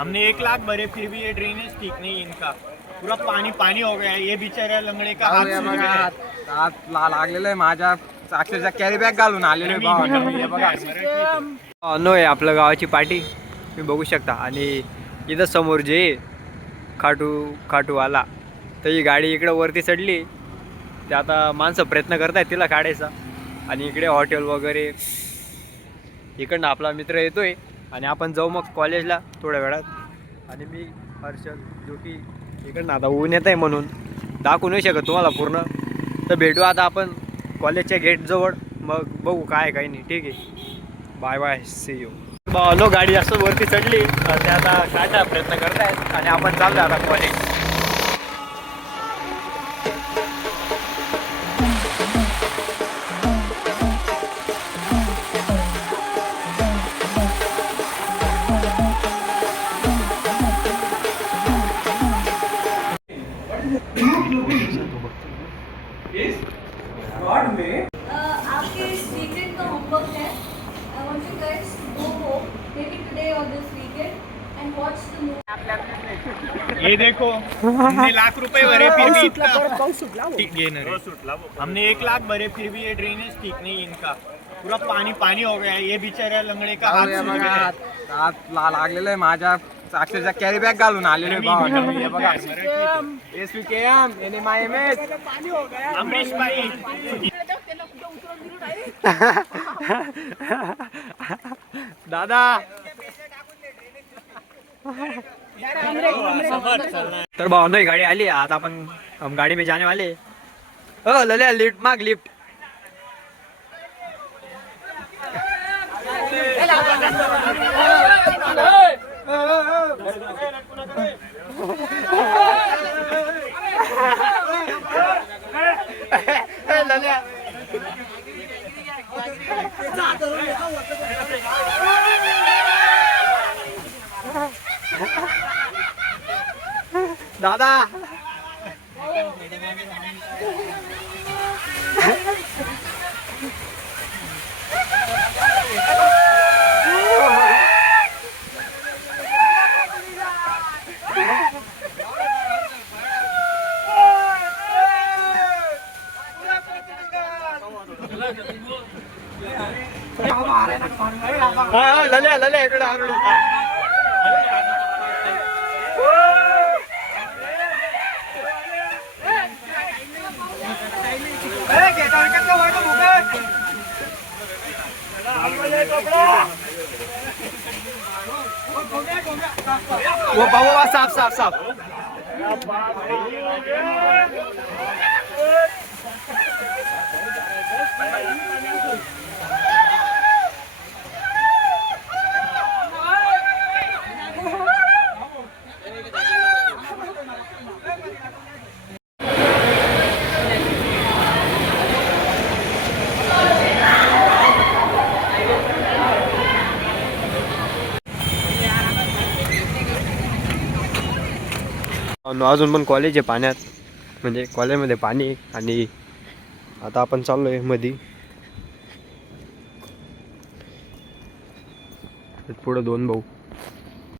हमने 1 लाख भरे फिर भी ये ड्रेनेज ठीक नहीं इनका, पूरा पानी पानी हो गया है। ये बिचारा लंगड़े का हाथ सूज गया है। हात लागलेलं आहे माझ्या, अक्षरशः कॅरी बॅग घालून आलेलो आहे भावानं मी. हे बघा नो आहे आपलं गावाची पार्टी तुम्ही बघू शकता. आणि इथं समोर जे खाटूवाला तर ही गाडी इकडं वरती चढली, ते आता माणसं प्रयत्न करत आहेत तिला काढायचा. आणि इकडे हॉटेल वगैरे इकडनं आपला मित्र येतोय आणि आपण जाऊ मग कॉलेजला थोड्या वेळात. आणि मी हर्षद जो की इकडनं आता ऊन येत आहे म्हणून दाखवू नाही शकत तुम्हाला पूर्ण. तर भेटू आता आपण कॉलेजच्या गेटजवळ, मग बघू काय काही नाही. ठीक आहे, bye bye, see you. No गाडी जास्त वरती चढली, ते आता काढा प्रयत्न करतायत आणि आपण चाललो आता कॉलेज. आपके इस वीकेंड का होमवर्क है. I want you guys to go home, maybe today or this weekend, and watch the movie. ये देखो, हमने 1 लाख रुपए भरे फिर भी इतना ठीक ये नहीं। हमने 1 लाख भरे फिर भी ये ड्रेनेज ठीक नहीं इनका, पूरा पानी पानी हो गया है। ये बिचारा लंगड़े का हाथ सूज गया है। हात लागलेलं आहे माझ्या, अक्षरशः कॅरी बॅग घालून आलेलो आहे भावानं मी. हे बघा SVKM NMIMS अमरीश भाई दादा. तर भाऊ नाही गाडी आली आता, आपण हम गाड़ी में जाने वाले. लले लिफ्ट माग लिफ्ट. दादा लले इकडे वो बाबा साफ साफ साफ. अजून पण कॉलेज आहे पाण्यात, म्हणजे कॉलेजमध्ये पाणी आहे. आणि आता आपण चाललोय मधी, पुढं 2 भाऊ.